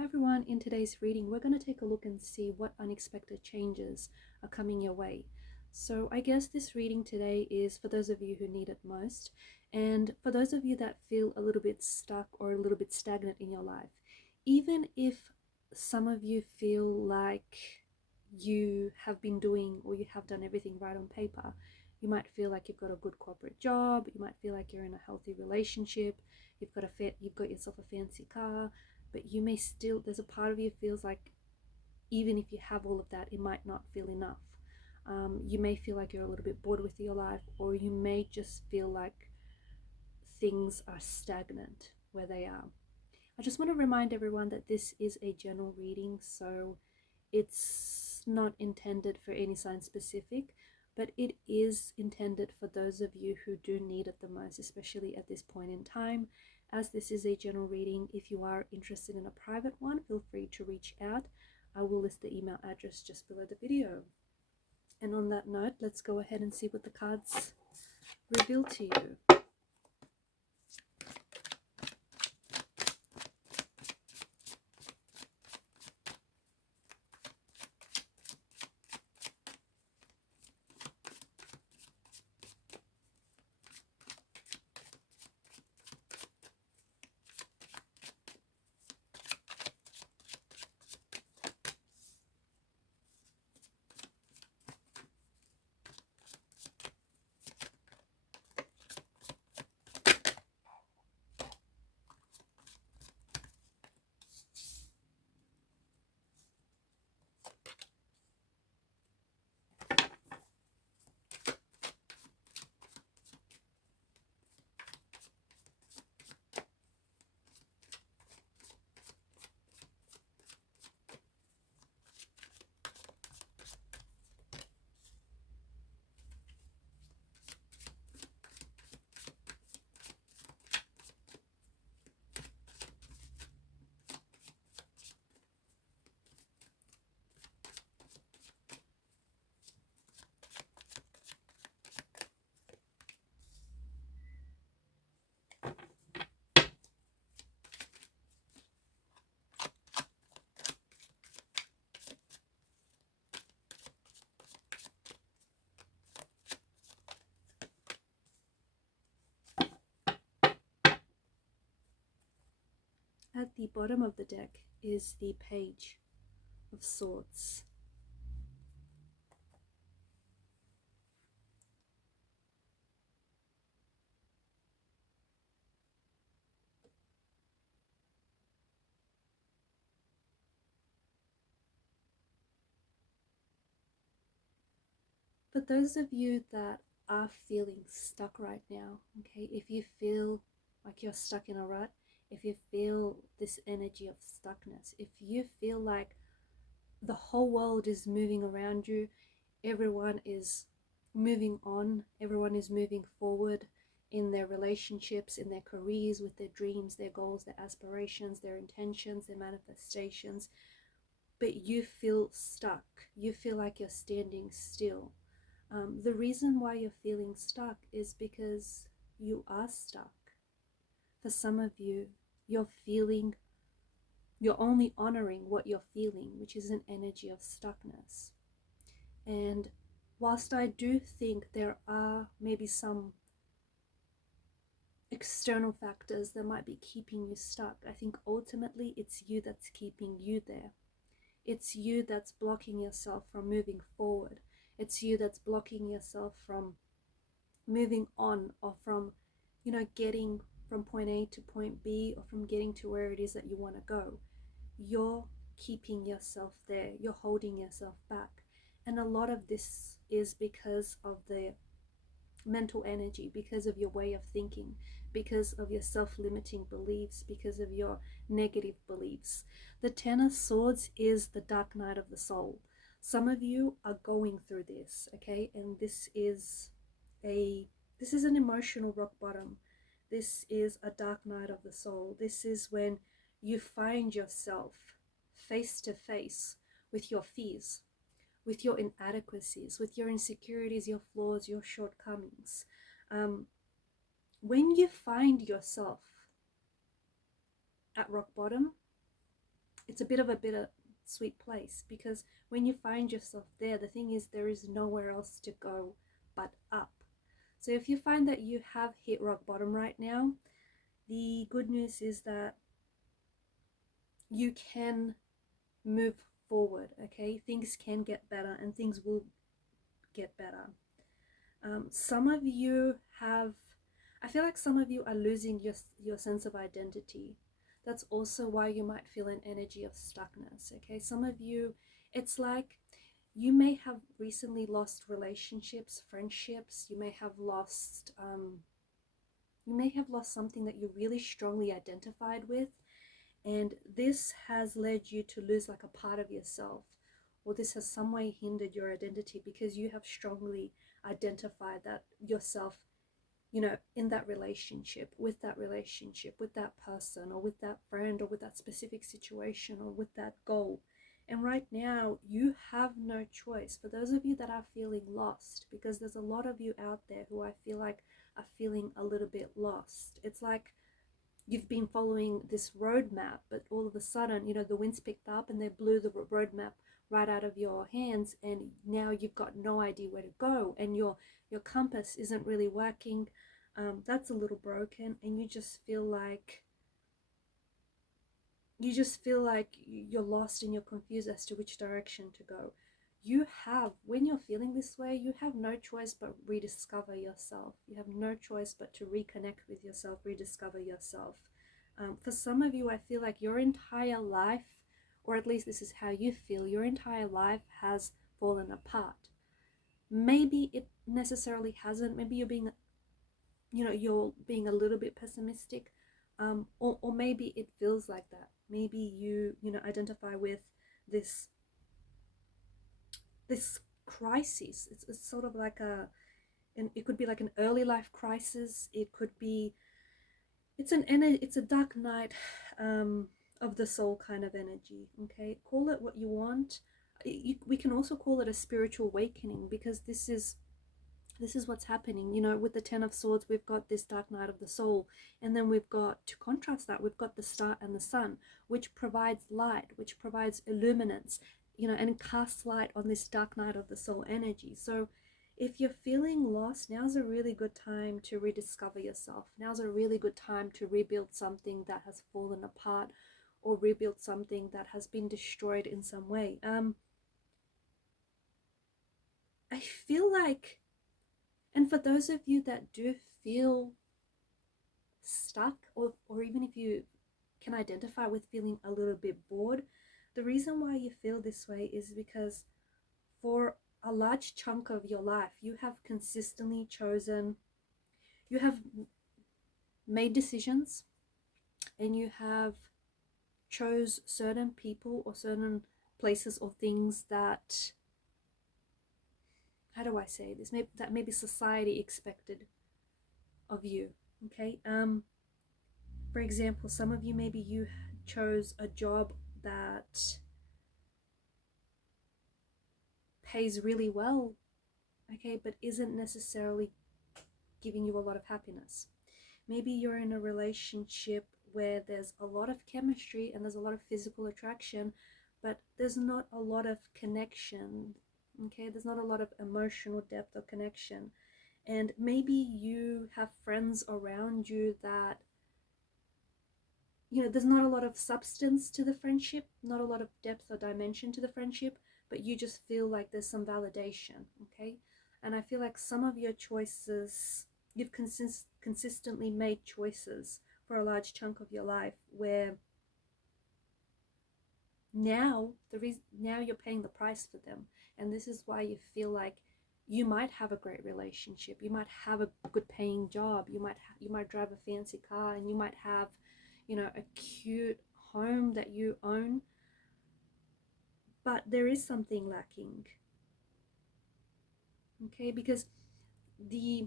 Hi everyone, in today's reading we're going to take a look and see what unexpected changes are coming your way. So I guess this reading today is for those of you who need it most, and for those of you that feel a little bit stuck or a little bit stagnant in your life. Even if some of you feel like you have been doing or you have done everything right on paper, you might feel like you've got a good corporate job, you might feel like you're in a healthy relationship, you've got yourself a fancy car, but you may still, there's a part of you feels like even if you have all of that, it might not feel enough. You may feel like you're a little bit bored with your life, or you may just feel like things are stagnant where they are. I just want to remind everyone that this is a general reading, so it's not intended for any sign specific, but it is intended for those of you who do need it the most, especially at this point in time. As this is a general reading, if you are interested in a private one, feel free to reach out. I will list the email address just below the video. And on that note, let's go ahead and see what the cards reveal to you. At the bottom of the deck is the Page of Swords. For those of you that are feeling stuck right now, okay, if you feel like you're stuck in a rut, if you feel this energy of stuckness, if you feel like the whole world is moving around you, everyone is moving on, everyone is moving forward in their relationships, in their careers, with their dreams, their goals, their aspirations, their intentions, their manifestations, but you feel stuck, you feel like you're standing still. The reason why you're feeling stuck is because you are stuck. For some of you, you're only honoring what you're feeling, which is an energy of stuckness. And whilst I do think there are maybe some external factors that might be keeping you stuck, I think ultimately it's you that's keeping you there. It's you that's blocking yourself from moving forward. It's you that's blocking yourself from moving on, or from, getting from point A to point B, or from getting to where it is that you want to go. You're keeping yourself there. You're holding yourself back. And a lot of this is because of the mental energy, because of your way of thinking, because of your self-limiting beliefs, because of your negative beliefs. The Ten of Swords is the dark night of the soul. Some of you are going through this, okay? And this is an emotional rock bottom. This is a dark night of the soul. This is when you find yourself face to face with your fears, with your inadequacies, with your insecurities, your flaws, your shortcomings. When you find yourself at rock bottom, it's a bit of a bittersweet place, because when you find yourself there, the thing is there is nowhere else to go but up. So if you find that you have hit rock bottom right now, the good news is that you can move forward, okay? Things can get better, and things will get better. Some of you have, I feel like some of you are losing your sense of identity. That's also why you might feel an energy of stuckness, okay? Some of you, it's like you may have recently lost relationships, friendships. You may have lost something that you really strongly identified with, and this has led you to lose like a part of yourself, or this has some way hindered your identity because you have strongly identified that yourself, you know, in that relationship, with that person, or with that friend, or with that specific situation, or with that goal. And right now you have no choice. For those of you that are feeling lost, because there's a lot of you out there who I feel like are feeling a little bit lost. It's like you've been following this roadmap, but all of a sudden, you know, the wind's picked up and they blew the roadmap right out of your hands, and now you've got no idea where to go, and your compass isn't really working. That's a little broken, and you just feel like you're lost and you're confused as to which direction to go. You have, when you're feeling this way, you have no choice but rediscover yourself. You have no choice but to reconnect with yourself, rediscover yourself. For some of you, I feel like your entire life, or at least this is how you feel, your entire life has fallen apart. Maybe it necessarily hasn't. Maybe you're being a little bit pessimistic, or maybe it feels like that. Maybe you identify with this crisis. It's sort of like it could be like an early life crisis. It could be, it's a dark night of the soul kind of energy. Okay, call it what you want. We can also call it a spiritual awakening, because this is what's happening. You know, with the Ten of Swords, we've got this dark night of the soul, and then we've got, to contrast that, we've got the star and the sun, which provides light, which provides illuminance, you know, and casts light on this dark night of the soul energy. So if you're feeling lost, now's a really good time to rediscover yourself. Now's a really good time to rebuild something that has fallen apart, or rebuild something that has been destroyed in some way. I feel like, and for those of you that do feel stuck, or even if you can identify with feeling a little bit bored, the reason why you feel this way is because for a large chunk of your life, you have consistently chosen, you have made decisions, and you have chose certain people or certain places or things that, how do I say this, that maybe society expected of you. Okay, for example, some of you, maybe you chose a job that pays really well, okay, but isn't necessarily giving you a lot of happiness. Maybe you're in a relationship where there's a lot of chemistry and there's a lot of physical attraction, but there's not a lot of connection, okay? There's not a lot of emotional depth or connection. And maybe you have friends around you that, you know, there's not a lot of substance to the friendship, not a lot of depth or dimension to the friendship, but you just feel like there's some validation, okay? And I feel like some of your choices, you've consistently made choices for a large chunk of your life where now you're paying the price for them. And this is why you feel like you might have a great relationship, you might have a good paying job, you might drive a fancy car, and you might have, you know, a cute home that you own, but there is something lacking, okay? Because the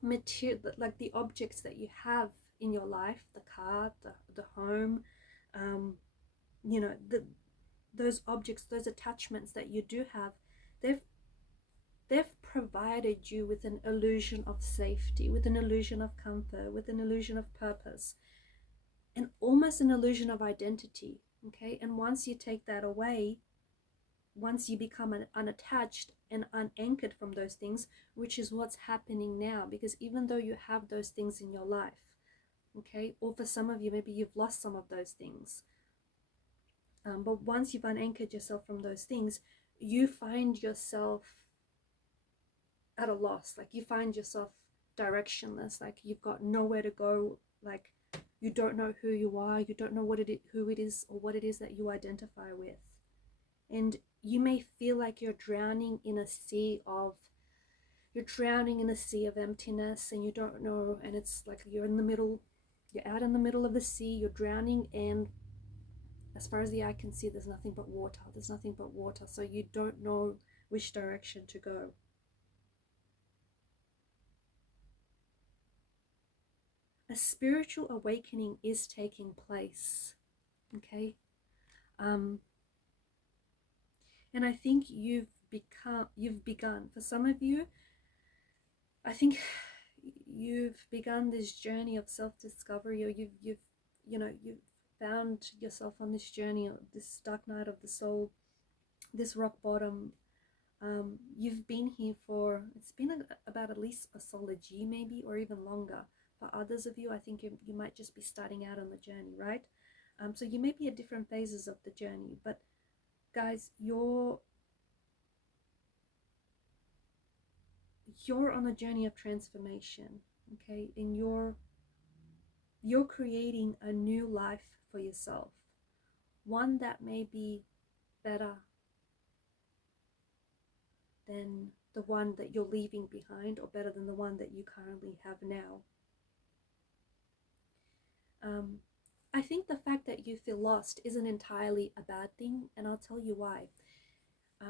material, like the objects that you have in your life, the car, the home, you know, those objects, those attachments that you do have, they've provided you with an illusion of safety, with an illusion of comfort, with an illusion of purpose, and almost an illusion of identity. Okay, and once you take that away, once you become unattached and unanchored from those things, which is what's happening now, because even though you have those things in your life, okay, or for some of you, maybe you've lost some of those things, but once you've unanchored yourself from those things, you find yourself at a loss. Like, you find yourself directionless, like you've got nowhere to go, like you don't know who you are, you don't know who it is or what it is that you identify with. And you may feel like you're drowning in a sea of emptiness, and you don't know, and it's like you're out in the middle of the sea, you're drowning, and as far as the eye can see, there's nothing but water, so you don't know which direction to go. A spiritual awakening is taking place, okay? And I think you've begun, for some of you, I think you've begun this journey of self-discovery, or you've found yourself on this journey, of this dark night of the soul, this rock bottom. You've been here for, it's been about at least a solid year, maybe, or even longer. For others of you, I think you might just be starting out on the journey, right? So you may be at different phases of the journey, but guys, you're on a journey of transformation, okay? And you're creating a new life for yourself, one that may be better than the one that you're leaving behind, or better than the one that you currently have now. I think the fact that you feel lost isn't entirely a bad thing, and I'll tell you why.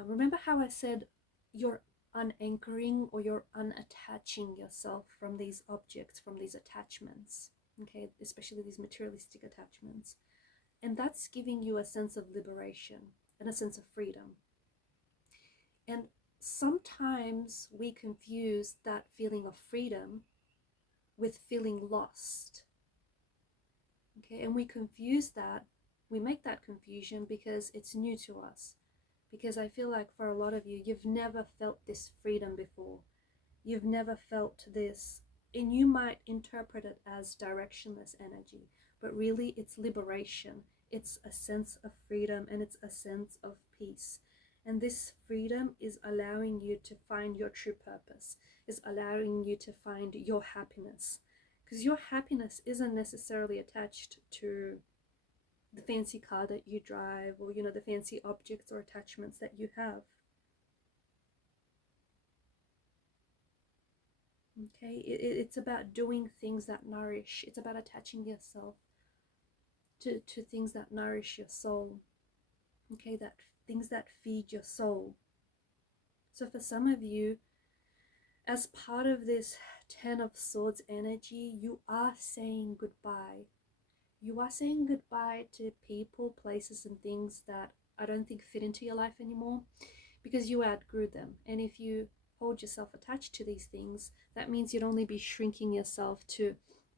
Remember how I said you're unanchoring, or you're unattaching yourself from these objects, from these attachments, okay, especially these materialistic attachments, and that's giving you a sense of liberation and a sense of freedom. And sometimes we confuse that feeling of freedom with feeling lost, okay? And we make that confusion because it's new to us. Because I feel like for a lot of you, you've never felt this freedom before. You've never felt this, and you might interpret it as directionless energy, but really it's liberation. It's a sense of freedom, and it's a sense of peace. And this freedom is allowing you to find your true purpose, is allowing you to find your happiness. Because your happiness isn't necessarily attached to the fancy car that you drive, or the fancy objects or attachments that you have. Okay, it's about doing things that nourish. It's about attaching yourself to things that nourish your soul. Okay, that things that feed your soul. So for some of you, as part of this Ten of Swords energy, you are saying goodbye. You are saying goodbye to people, places, and things that I don't think fit into your life anymore, because you outgrew them. And if you hold yourself attached to these things, that means you'd only be shrinking yourself to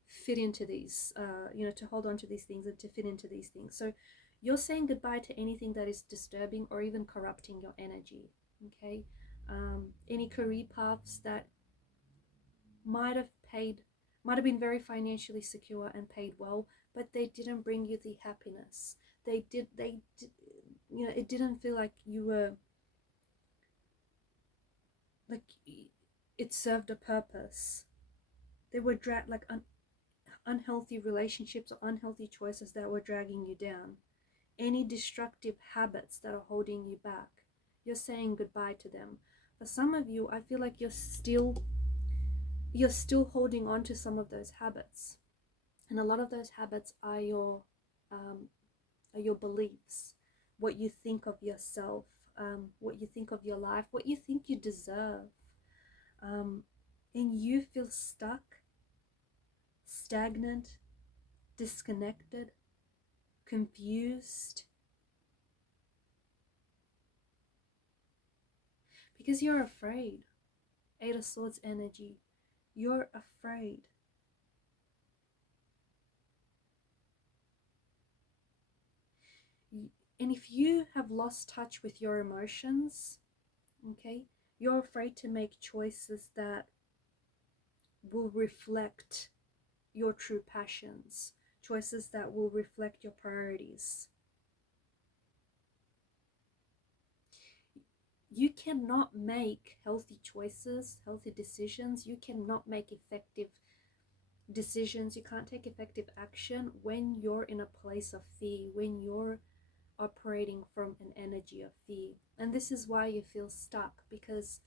fit into these, to hold on to these things and to fit into these things. So you're saying goodbye to anything that is disturbing or even corrupting your energy, okay? Any career paths that might have been very financially secure and paid well, but they didn't bring you the happiness. They did, it didn't feel like you were, like it served a purpose. They were unhealthy relationships or unhealthy choices that were dragging you down. Any destructive habits that are holding you back, you're saying goodbye to them. For some of you, I feel like you're still holding on to some of those habits, and a lot of those habits are your beliefs, what you think of yourself, what you think of your life, what you think you deserve, and you feel stuck, stagnant, disconnected, confused, because you're afraid. Eight of Swords energy, you're afraid. And if you have lost touch with your emotions, okay, you're afraid to make choices that will reflect your true passions, choices that will reflect your priorities. You cannot make healthy choices, healthy decisions. You cannot make effective decisions. You can't take effective action when you're in a place of fear, when you're operating from an energy of fear. And this is why you feel stuck, because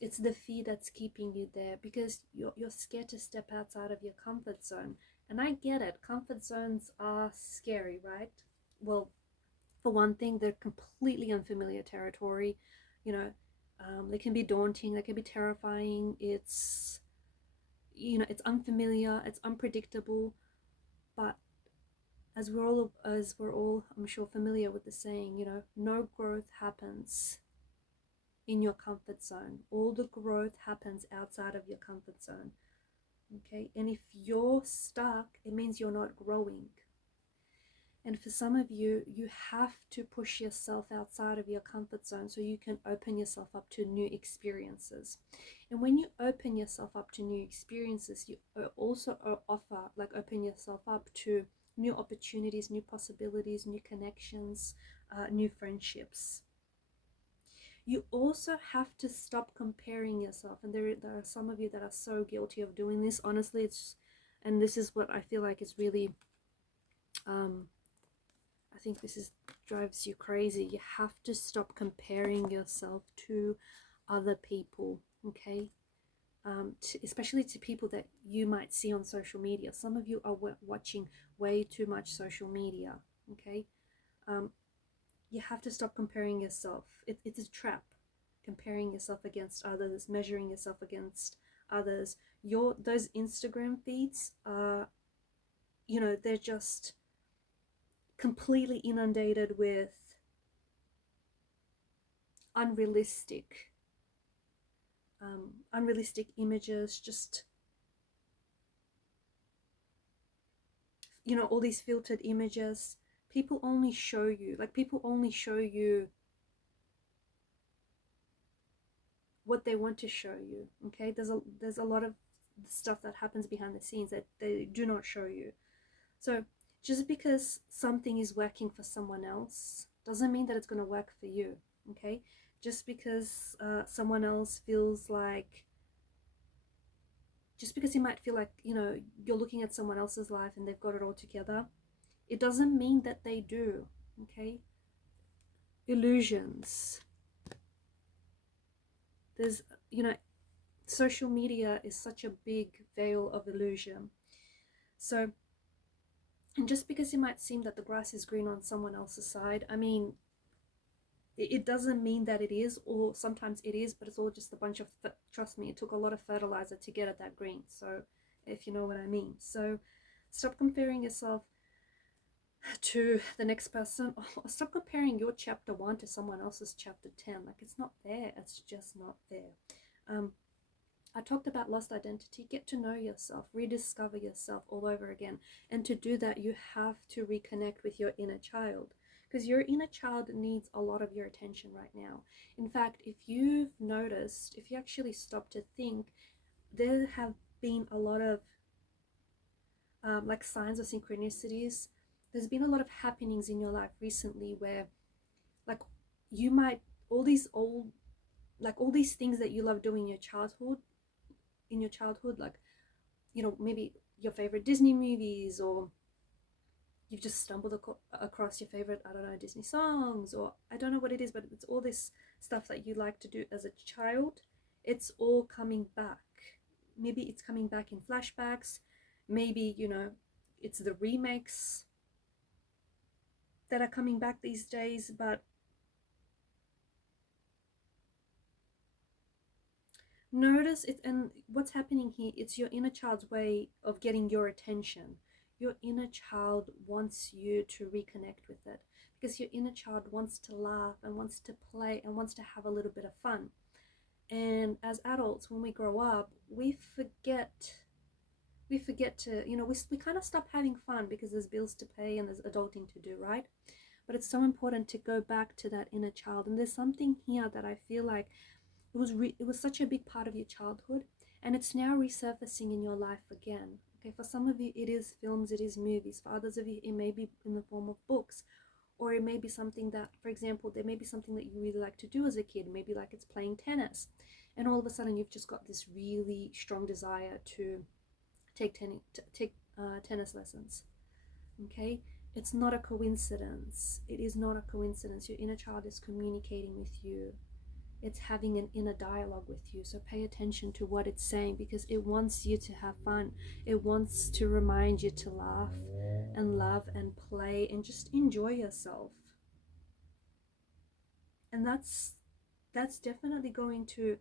it's the fear that's keeping you there, because you're scared to step outside of your comfort zone. And I get it, comfort zones are scary, right? Well, for one thing, they're completely unfamiliar territory. You know, they can be daunting, they can be terrifying. It's, it's unfamiliar, it's unpredictable. But as we're all, I'm sure, familiar with the saying, no growth happens in your comfort zone. All the growth happens outside of your comfort zone. Okay, and if you're stuck, it means you're not growing. And for some of you, you have to push yourself outside of your comfort zone so you can open yourself up to new experiences. And when you open yourself up to new experiences, you also open yourself up to new opportunities, new possibilities, new connections, new friendships. You also have to stop comparing yourself. And there are some of you that are so guilty of doing this. Honestly, and this is what I feel like is really, I think this drives you crazy. You have to stop comparing yourself to other people, okay? Especially to people that you might see on social media. Some of you are watching way too much social media, okay? You have to stop comparing yourself. It's a trap. Comparing yourself against others, measuring yourself against others. Those Instagram feeds are, they're just completely inundated with unrealistic images, just all these filtered images. People only show you what they want to show you. Okay, there's a lot of stuff that happens behind the scenes that they do not show you. So just because something is working for someone else doesn't mean that it's going to work for you. Okay, just because someone else feels like, just because you might feel like, you're looking at someone else's life and they've got it all together, it doesn't mean that they do. Okay, illusions. There's, social media is such a big veil of illusion. So, and just because it might seem that the grass is green on someone else's side, I mean, it doesn't mean that it is, or sometimes it is, but it's all just a bunch of, trust me, it took a lot of fertilizer to get at that green. So, if you know what I mean. So, stop comparing yourself to the next person. Stop comparing your chapter 1 to someone else's chapter 10. Like, it's not there. It's just not there. I talked about lost identity. Get to know yourself, rediscover yourself all over again. And to do that, you have to reconnect with your inner child, because your inner child needs a lot of your attention right now. In fact, if you've noticed, if you actually stop to think, there have been a lot of like signs of synchronicities. There's been a lot of happenings in your life recently where, like, you might, all these things that you love doing in your childhood, like, maybe your favorite Disney movies, or you've just stumbled across your favorite, I don't know, Disney songs, or I don't know what it is, but it's all this stuff that you like to do as a child. It's all coming back. Maybe it's coming back in flashbacks. Maybe, it's the remakes that are coming back these days. But notice it, and what's happening here, it's your inner child's way of getting your attention. Your inner child wants you to reconnect with it, because your inner child wants to laugh and wants to play and wants to have a little bit of fun. And as adults, when we grow up, we forget to, we kind of stop having fun because there's bills to pay and there's adulting to do, right? But it's so important to go back to that inner child. And there's something here that I feel like it was such a big part of your childhood, and it's now resurfacing in your life again. Okay, for some of you it is films, it is movies. For others of you it may be in the form of books, or it may be something that, for example, there may be something that you really like to do as a kid. Maybe like it's playing tennis, and all of a sudden you've just got this really strong desire to take tennis lessons. Okay, it's not a coincidence. It is not a coincidence. Your inner child is communicating with you. It's having an inner dialogue with you. So pay attention to what it's saying, because it wants you to have fun. It wants to remind you to laugh and love and play and just enjoy yourself. And that's definitely going to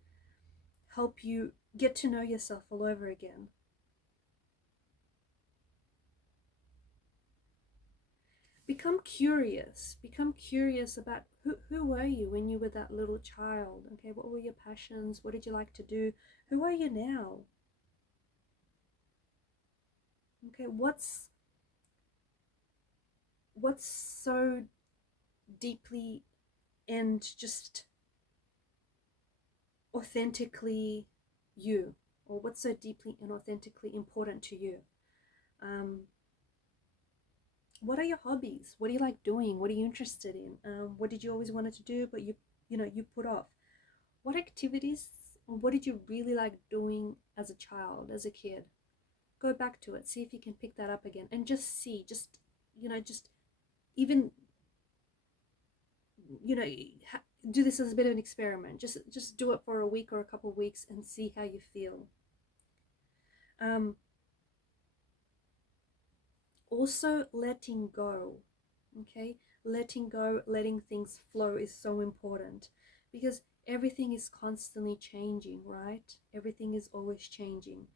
help you get to know yourself all over again. Become curious about who were you when you were that little child. Okay, what were your passions? What did you like to do? Who are you now? Okay, what's so deeply and just authentically you, or what's so deeply and authentically important to you? What are your hobbies? What do you like doing? What are you interested in? What did you always wanted to do but you put off? What activities, or what did you really like doing as a child, as a kid? Go back to it, see if you can pick that up again, and just see, just even do this as a bit of an experiment. Just do it for a week or a couple of weeks and see how you feel. Also, letting go. Okay, letting go, letting things flow is so important, because everything is constantly changing, right? Everything is always changing.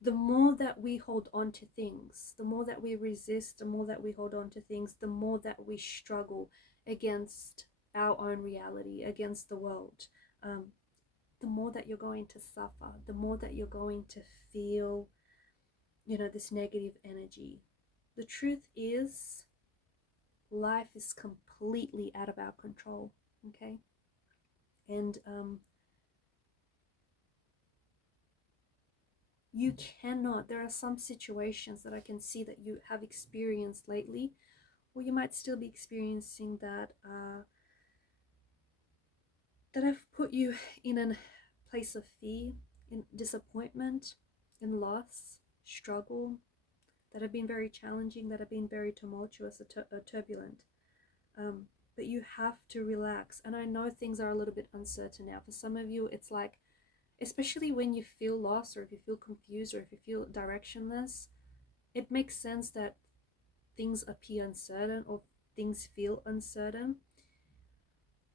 The more that we hold on to things, the more that we resist, the more that we hold on to things, the more that we struggle against our own reality, against the world. The more that you're going to suffer, the more that you're going to feel, this negative energy. The truth is, life is completely out of our control, okay? And you cannot, there are some situations that I can see that you have experienced lately, or you might still be experiencing, that have put you in a place of fear, in disappointment, in loss, struggle, that have been very challenging, that have been very tumultuous or turbulent. But you have to relax. And I know things are a little bit uncertain now. For some of you, it's like, especially when you feel lost, or if you feel confused, or if you feel directionless, it makes sense that things appear uncertain or things feel uncertain.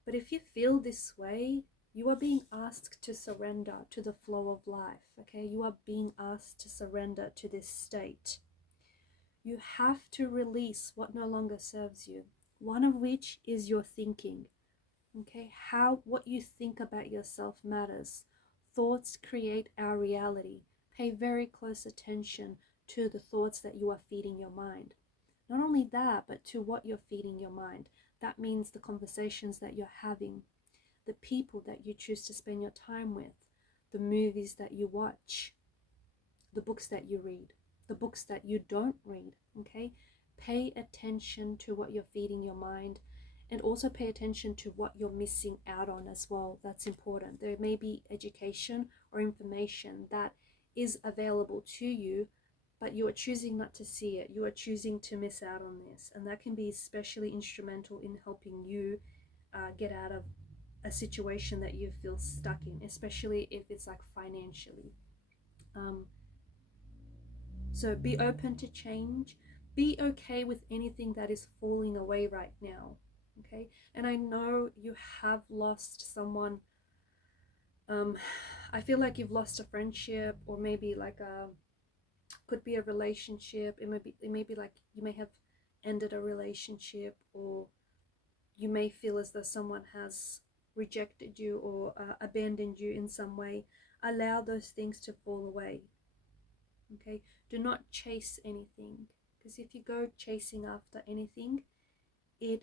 But if you feel this way, you are being asked to surrender to the flow of life, okay? You are being asked to surrender to this state. You have to release what no longer serves you, one of which is your thinking, okay? What you think about yourself matters. Thoughts create our reality. Pay very close attention to the thoughts that you are feeding your mind. Not only that, but to what you're feeding your mind. That means the conversations that you're having, the people that you choose to spend your time with, the movies that you watch, the books that you read, the books that you don't read, okay? Pay attention to what you're feeding your mind, and also pay attention to what you're missing out on as well. That's important. There may be education or information that is available to you, but you are choosing not to see it. You are choosing to miss out on this. And that can be especially instrumental in helping you get out of a situation that you feel stuck in, especially if it's like financially. So be open to change. Be okay with anything that is falling away right now. Okay? And I know you have lost someone. I feel like you've lost a friendship, or maybe like could be a relationship. It may be like you may have ended a relationship, or you may feel as though someone has rejected you or abandoned you in some way. Allow those things to fall away. Okay, do not chase anything, because if you go chasing after anything, it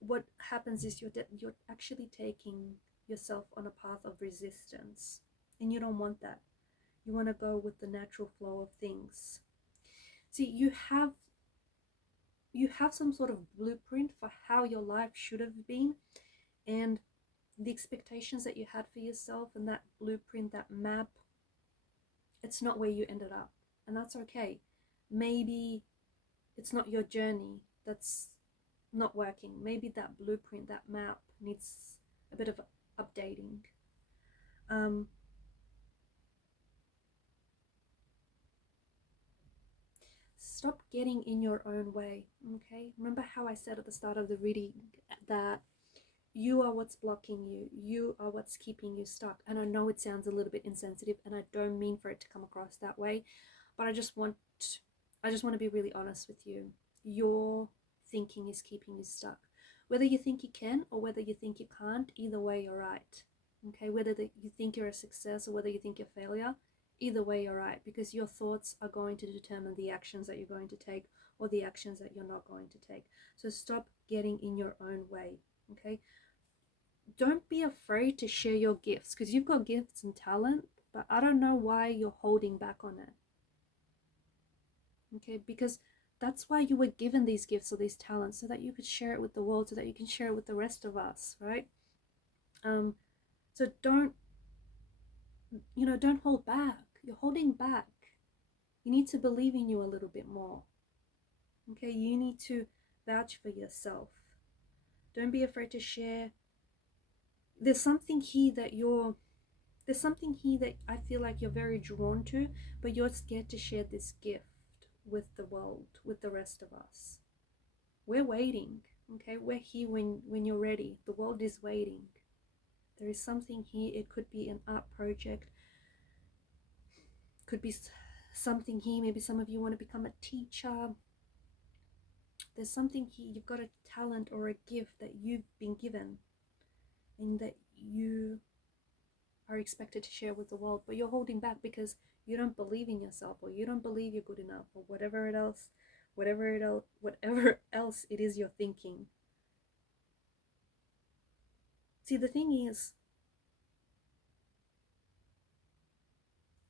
what happens is you're actually taking yourself on a path of resistance, and you don't want that. You want to go with the natural flow of things. See, you have some sort of blueprint for how your life should have been, and the expectations that you had for yourself, and that blueprint, that map, it's not where you ended up, and that's okay. Maybe it's not your journey that's not working. Maybe that blueprint, that map needs a bit of updating. um Stop getting in your own way. Okay, remember how I said at the start of the reading that you are what's blocking you, you are what's keeping you stuck. And I know it sounds a little bit insensitive, and I don't mean for it to come across that way, but I just want to be really honest with you. Your thinking is keeping you stuck. Whether you think you can or whether you think you can't, either way you're right. Okay, whether you think you're a success or whether you think you're a failure, either way you're right, because your thoughts are going to determine the actions that you're going to take or the actions that you're not going to take. So stop getting in your own way. Okay, don't be afraid to share your gifts, because you've got gifts and talent, but I don't know why you're holding back on it. Okay, because that's why you were given these gifts or these talents, so that you could share it with the world, so that you can share it with the rest of us, right? So don't hold back. You're holding back. You need to believe in you a little bit more. Okay, you need to vouch for yourself. Don't be afraid to share. There's something here that I feel like you're very drawn to, but you're scared to share this gift with the world, with the rest of us. We're waiting. Okay, we're here when you're ready. The world is waiting. There is something here. It could be an art project, could be something here. Maybe some of you want to become a teacher. There's something here. You've got a talent or a gift that you've been given and that you are expected to share with the world, but you're holding back because you don't believe in yourself, or you don't believe you're good enough, or whatever else it is you're thinking. See, the thing is,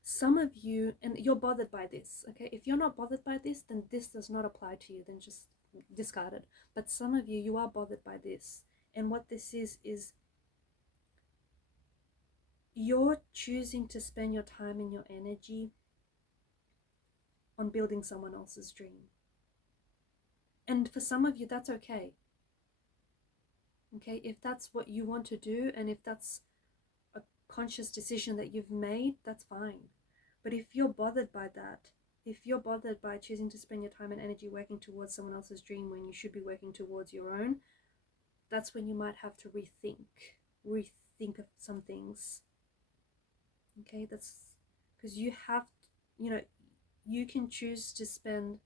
some of you, and you're bothered by this, okay? If you're not bothered by this, then this does not apply to you, then just discard it. But some of you are bothered by this, and what this is you're choosing to spend your time and your energy on building someone else's dream. And for some of you, that's okay. Okay, if that's what you want to do, and if that's a conscious decision that you've made, that's fine. But if you're bothered by that, if you're bothered by choosing to spend your time and energy working towards someone else's dream when you should be working towards your own, that's when you might have to rethink of some things. Okay, that's because you can choose to spend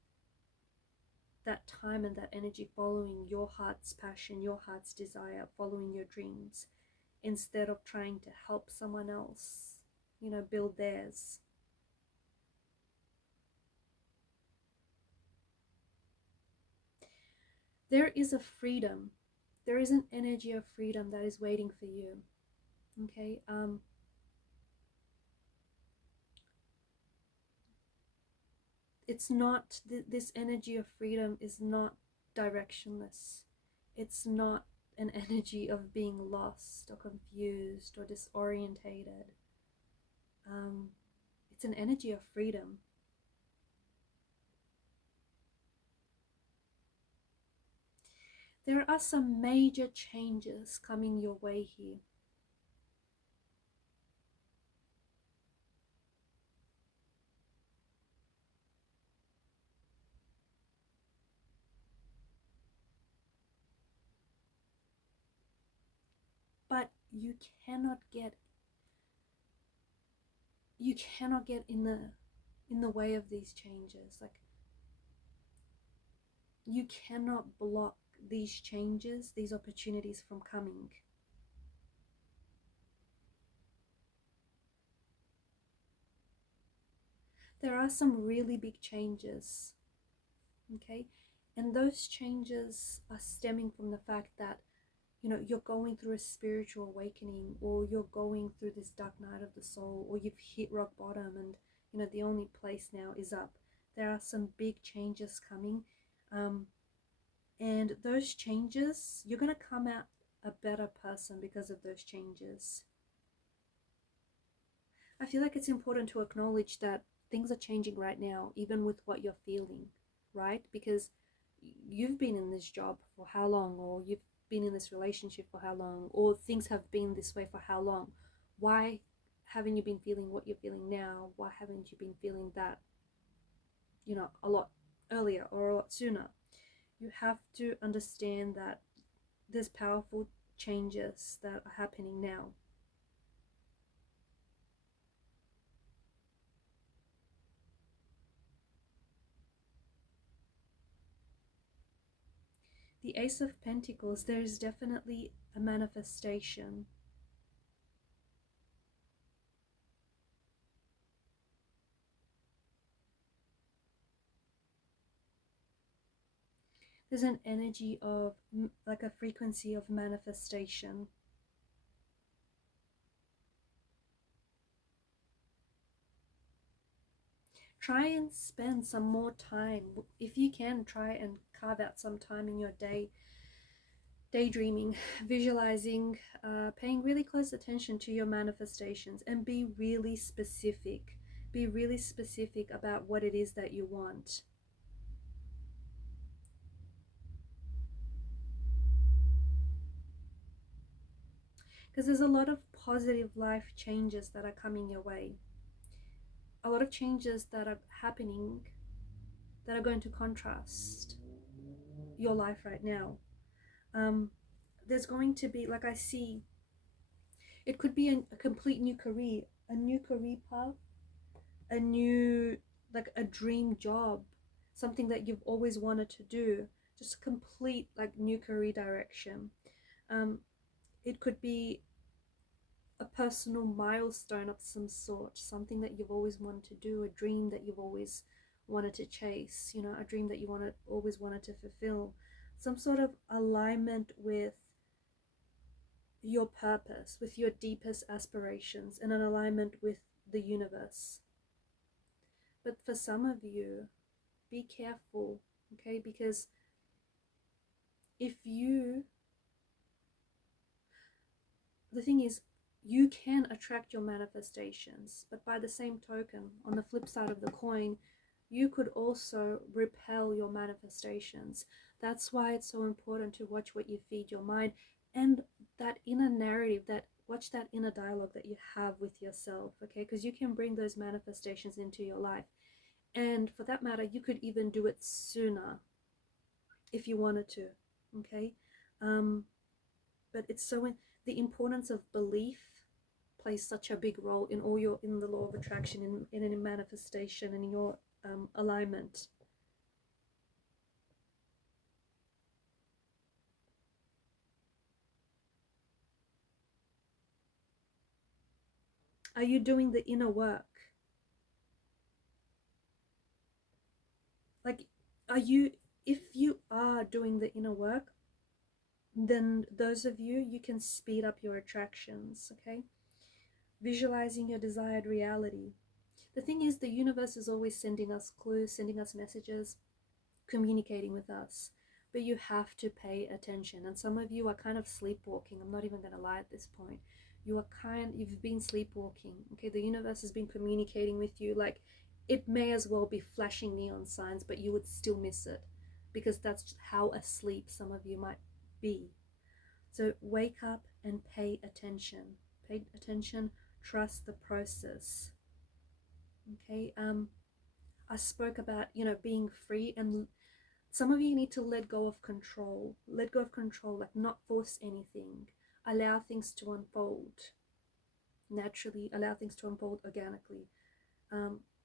that time and that energy following your heart's passion, your heart's desire, following your dreams, instead of trying to help someone else, build theirs. There is a freedom. There is an energy of freedom that is waiting for you. Okay? It's not, this energy of freedom is not directionless. It's not an energy of being lost or confused or disorientated. It's an energy of freedom. There are some major changes coming your way here. But you cannot get in the way of these changes. Like, you cannot block these changes, these opportunities from coming. There are some really big changes, okay? And those changes are stemming from the fact that, you know, you're going through a spiritual awakening, or you're going through this dark night of the soul, or you've hit rock bottom and, you know, the only place now is up. There are some big changes coming. And those changes, you're going to come out a better person because of those changes. I feel like it's important to acknowledge that things are changing right now, even with what you're feeling, right? Because you've been in this job for how long, or you've been in this relationship for how long, or things have been this way for how long. Why haven't you been feeling what you're feeling now? Why haven't you been feeling that, you know, a lot earlier or a lot sooner? You have to understand that there's powerful changes that are happening now. The Ace of Pentacles, there is definitely a manifestation. There's an energy of like a frequency of manifestation. Try and spend some more time. If you can, try and carve out some time in your day, daydreaming, visualizing, paying really close attention to your manifestations, and be really specific. Be really specific about what it is that you want. Because there's a lot of positive life changes that are coming your way. A lot of changes that are happening that are going to contrast your life right now. There's going to be, like I see, it could be a complete new career, a new career path, a new, like a dream job, something that you've always wanted to do, just a complete like new career direction. It could be a personal milestone of some sort, something that you've always wanted to do, a dream that you've always wanted to chase, you know, a dream that you always wanted to fulfill, some sort of alignment with your purpose, with your deepest aspirations, and an alignment with the universe. But for some of you, be careful, okay? Because if you, the thing is, you can attract your manifestations, but by the same token, on the flip side of the coin, you could also repel your manifestations. That's why it's so important to watch what you feed your mind, and that inner narrative, that watch that inner dialogue that you have with yourself, okay? Because you can bring those manifestations into your life. And for that matter, you could even do it sooner if you wanted to, okay? But it's so the importance of belief plays such a big role in all your, in the law of attraction, in manifestation, and in your alignment. Are you doing the inner work? Like, are you, if you are doing the inner work, then those of you, you can speed up your attractions, okay? Visualizing your desired reality. The thing is, the universe is always sending us clues, sending us messages, communicating with us, but you have to pay attention. And some of you are kind of sleepwalking. I'm not even going to lie at this point. You've been sleepwalking, okay? The universe has been communicating with you, like it may as well be flashing neon signs, but you would still miss it because that's how asleep some of you might be. So wake up and pay attention. Pay attention, trust the process. Okay, I spoke about, you know, being free, and some of you need to let go of control. Let go of control, like not force anything. Allow things to unfold naturally, allow things to unfold organically.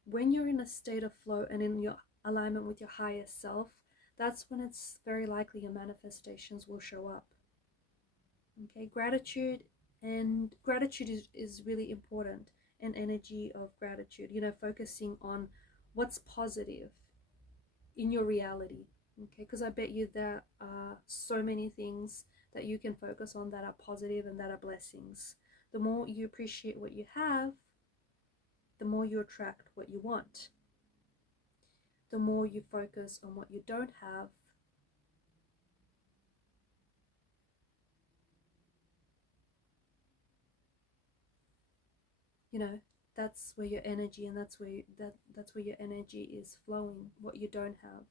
When you're in a state of flow and in your alignment with your higher self, that's when it's very likely your manifestations will show up. Okay, gratitude is really important. An energy of gratitude, you know, focusing on what's positive in your reality. Okay, because I bet you there are so many things that you can focus on that are positive and that are blessings. The more you appreciate what you have, the more you attract what you want. The more you focus on what you don't have, you know, that's where your energy, and that's where that's where your energy is flowing. What you don't have,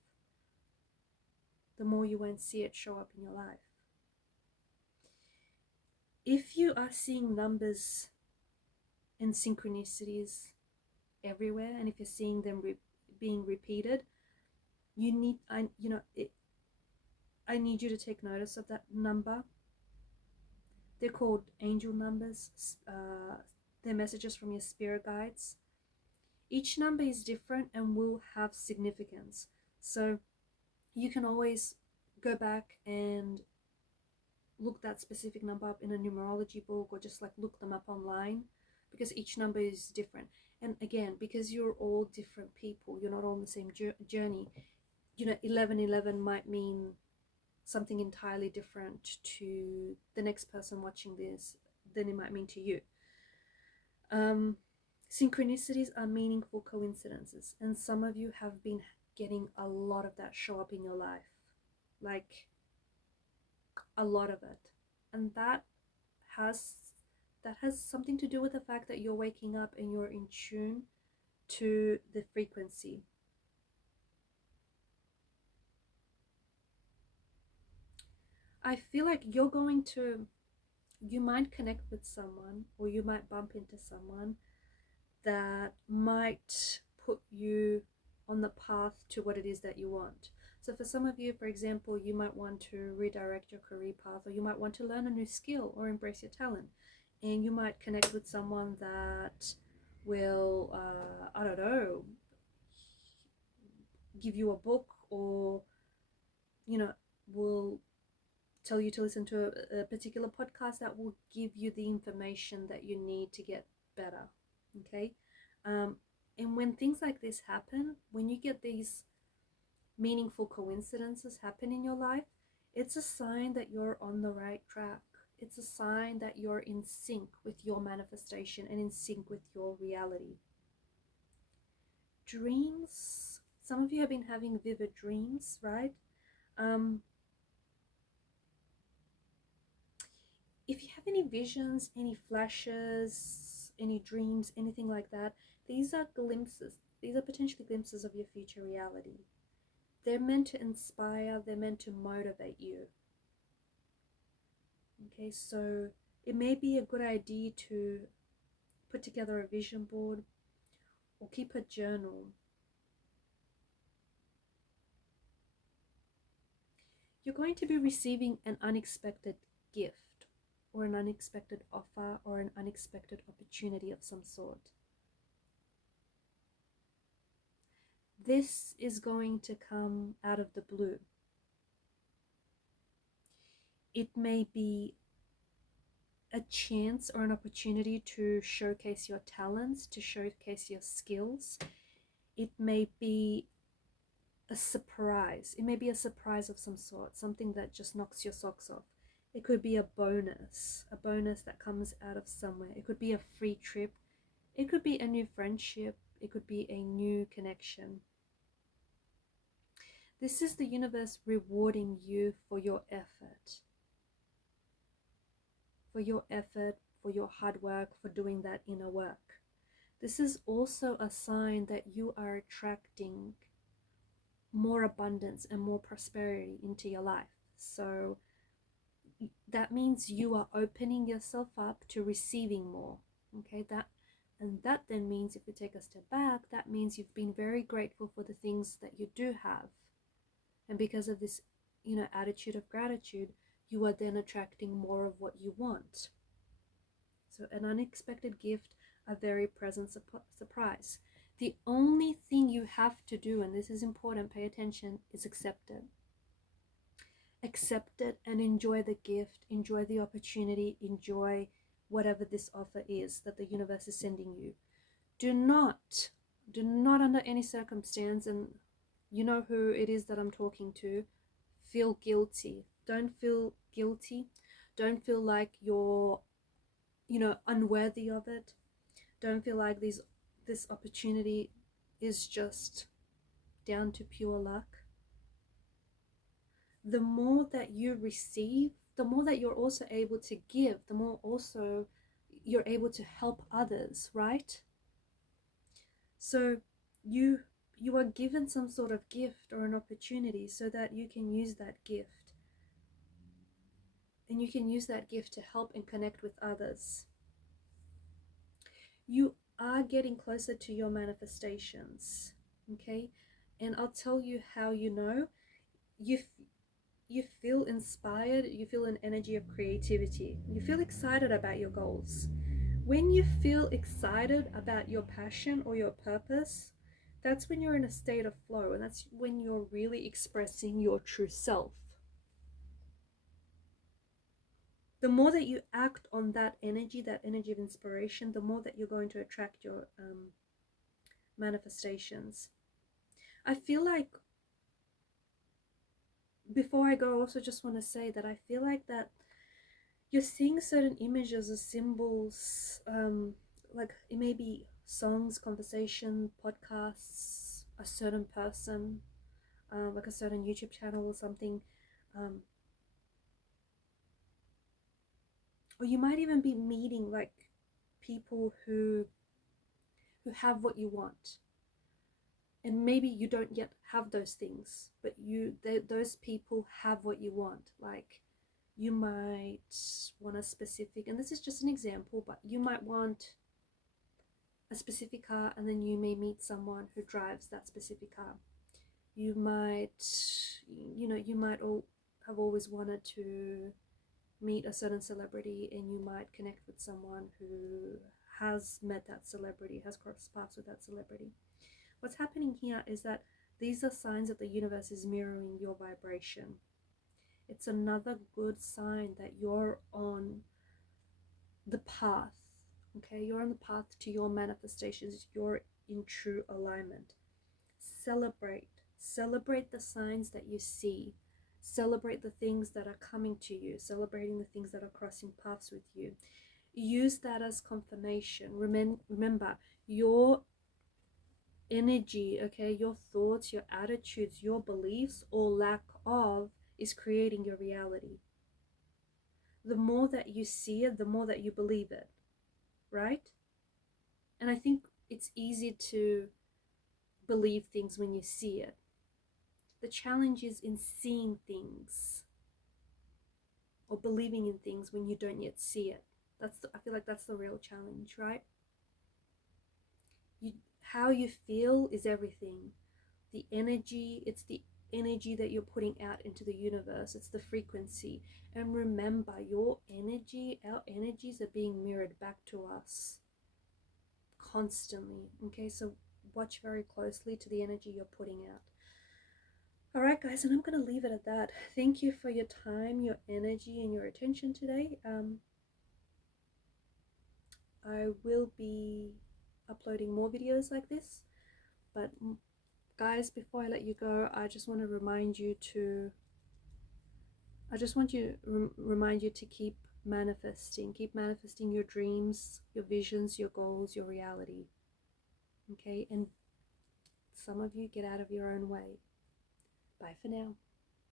the more you won't see it show up in your life. If you are seeing numbers and synchronicities everywhere, and if you're seeing them being repeated, you need, I need you to take notice of that number. They're called angel numbers. They're messages from your spirit guides. Each number is different and will have significance. So you can always go back and look that specific number up in a numerology book, or just like look them up online, because each number is different. And again, because you're all different people, you're not all on the same journey. 1111 might mean something entirely different to the next person watching this than it might mean to you. Synchronicities are meaningful coincidences, and some of you have been getting a lot of that show up in your life, like a lot of it. And that has something to do with the fact that you're waking up and you're in tune to the frequency. I feel like you might connect with someone, or you might bump into someone that might put you on the path to what it is that you want. So for some of you, for example, you might want to redirect your career path, or you might want to learn a new skill or embrace your talent. And you might connect with someone that will, I don't know, give you a book, or, will tell you to listen to a particular podcast that will give you the information that you need to get better. Okay. And when things like this happen, when you get these meaningful coincidences happen in your life, it's a sign that you're on the right track. It's a sign that you're in sync with your manifestation and in sync with your reality. Dreams. Some of you have been having vivid dreams, right? If you have any visions, any flashes, any dreams, anything like that, these are glimpses. These are potentially glimpses of your future reality. They're meant to inspire, they're meant to motivate you. Okay, so it may be a good idea to put together a vision board or keep a journal. You're going to be receiving an unexpected gift, or an unexpected offer, or an unexpected opportunity of some sort. This is going to come out of the blue. It may be a chance or an opportunity to showcase your talents, to showcase your skills. It may be a surprise. It may be a surprise of some sort, something that just knocks your socks off. It could be a bonus that comes out of somewhere. It could be a free trip. It could be a new friendship. It could be a new connection. This is the universe rewarding you for your effort. For your hard work, for doing that inner work. This is also a sign that you are attracting more abundance and more prosperity into your life. So that means you are opening yourself up to receiving more. Okay, that then means, if we take a step back, that means you've been very grateful for the things that you do have. And because of this, attitude of gratitude, you are then attracting more of what you want. So an unexpected gift, a very present surprise. The only thing you have to do, and this is important, pay attention, is accept it. Accept it and enjoy the gift, enjoy the opportunity, enjoy whatever this offer is that the universe is sending you. Do not under any circumstance, and you know who it is that I'm talking to, feel guilty. Don't feel guilty. Don't feel like you're, unworthy of it. Don't feel like this opportunity is just down to pure luck. The more that you receive, the more that you're also able to give, the more also you're able to help others, right? So you are given some sort of gift or an opportunity so that you can use that gift. And you can use that gift to help and connect with others. You are getting closer to your manifestations, okay? And I'll tell you how you know. You feel inspired, you feel an energy of creativity. You feel excited about your goals. When you feel excited about your passion or your purpose, that's when you're in a state of flow, and that's when you're really expressing your true self. The more that you act on that energy of inspiration, the more that you're going to attract your manifestations. I feel like, before I go, I also just want to say that I feel like that you're seeing certain images or symbols, like it may be songs, conversation, podcasts, a certain person, like a certain YouTube channel or something, or you might even be meeting like people who have what you want, and maybe you don't yet have those things, but those people have what you want. Like, you might want a specific, and this is just an example, but you might want a specific car, and then you may meet someone who drives that specific car. You might, you might all have always wanted to meet a certain celebrity, and you might connect with someone who has met that celebrity, has crossed paths with that celebrity. What's happening here is that these are signs that the universe is mirroring your vibration. It's another good sign that you're on the path, okay? You're on the path to your manifestations. You're in true alignment. Celebrate the signs that you see. Celebrate the things that are coming to you, celebrating the things that are crossing paths with you. Use that as confirmation. Remember, your energy, okay, your thoughts, your attitudes, your beliefs, or lack of, is creating your reality. The more that you see it, the more that you believe it, right? And I think it's easy to believe things when you see it. The challenge is in seeing things or believing in things when you don't yet see it. I feel like that's the real challenge, right? How you feel is everything. The energy, it's the energy that you're putting out into the universe. It's the frequency. And remember, your energy, our energies are being mirrored back to us constantly. Okay, so watch very closely to the energy you're putting out. All right, guys, and I'm going to leave it at that. Thank you for your time, your energy, and your attention today. I will be uploading more videos like this, but guys, before I let you go, I just want to remind you to keep manifesting your dreams, your visions, your goals, your reality. Okay, and some of you, get out of your own way. Bye for now.